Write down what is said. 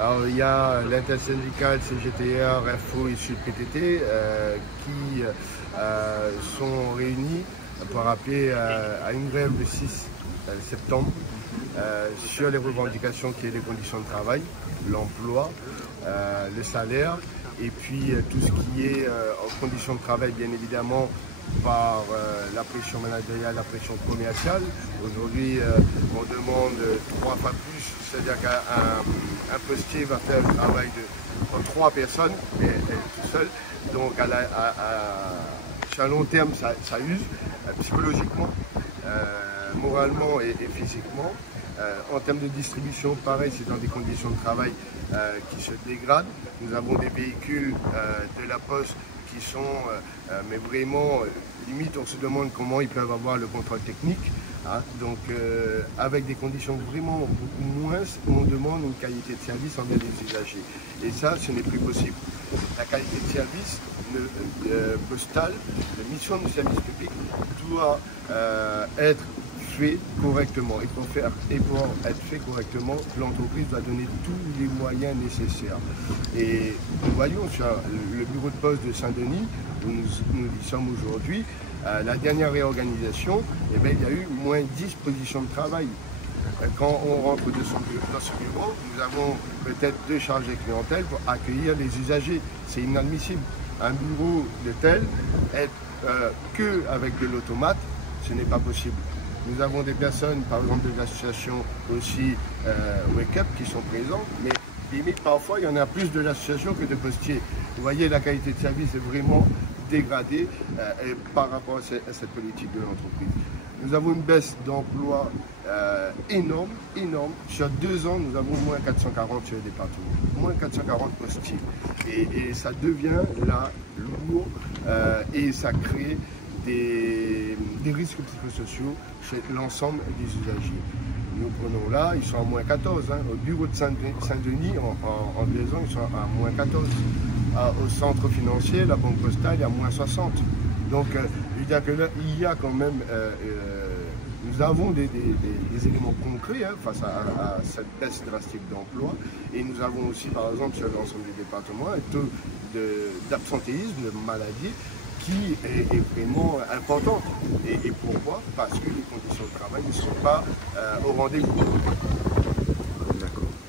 Alors, il y a l'intersyndicale CGTR, FO et Sud PTT qui sont réunis pour appeler à une grève le 6 septembre sur les revendications qui est les conditions de travail, l'emploi, le salaire et puis tout ce qui est en conditions de travail bien évidemment par la pression managériale, la pression commerciale. Aujourd'hui, on demande 3 fois plus, c'est-à-dire qu'un postier va faire le travail de 3 personnes, et tout seul. Donc sur un long terme, ça use psychologiquement, moralement et physiquement. En termes de distribution, pareil, c'est dans des conditions de travail qui se dégradent. Nous avons des véhicules de la Poste qui sont, mais vraiment, limite on se demande comment ils peuvent avoir le contrôle technique. Hein. Donc avec des conditions vraiment beaucoup moins, on demande une qualité de service envers les usagers. Et ça, ce n'est plus possible. La qualité de service postale, la mission du service public doit être fait correctement. Et pour être fait correctement, l'entreprise doit donner tous les moyens nécessaires. Et nous voyons sur le bureau de poste de Saint-Denis, où nous y sommes aujourd'hui, la dernière réorganisation, eh bien, il y a eu moins 10 positions de travail. Quand on rentre dans ce bureau, nous avons peut-être 2 chargés clientèle pour accueillir les usagers. C'est inadmissible. Un bureau de tel, être que avec de l'automate, ce n'est pas possible. Nous avons des personnes, par exemple de l'association aussi Wake Up qui sont présentes, mais limite parfois il y en a plus de l'association que de postiers. Vous voyez, la qualité de service est vraiment dégradée par rapport à cette politique de l'entreprise. Nous avons une baisse d'emploi énorme. Sur 2 ans, nous avons moins 440 sur le département, moins 440 postiers. Et ça devient là lourd et ça crée des risques psychosociaux chez l'ensemble des usagers. Nous prenons là, ils sont à moins 14. Hein. Au bureau de Saint-Denis, en 2 ans, ils sont à moins 14. Au centre financier, la banque postale, il y a moins 60. Donc, je veux dire que là, il y a quand même, nous avons des éléments concrets hein, face à cette baisse drastique d'emploi. Et nous avons aussi, par exemple, sur l'ensemble du département, un taux d'absentéisme, de maladie, qui est vraiment importante. Et pourquoi? Parce que les conditions de travail ne sont pas au rendez-vous.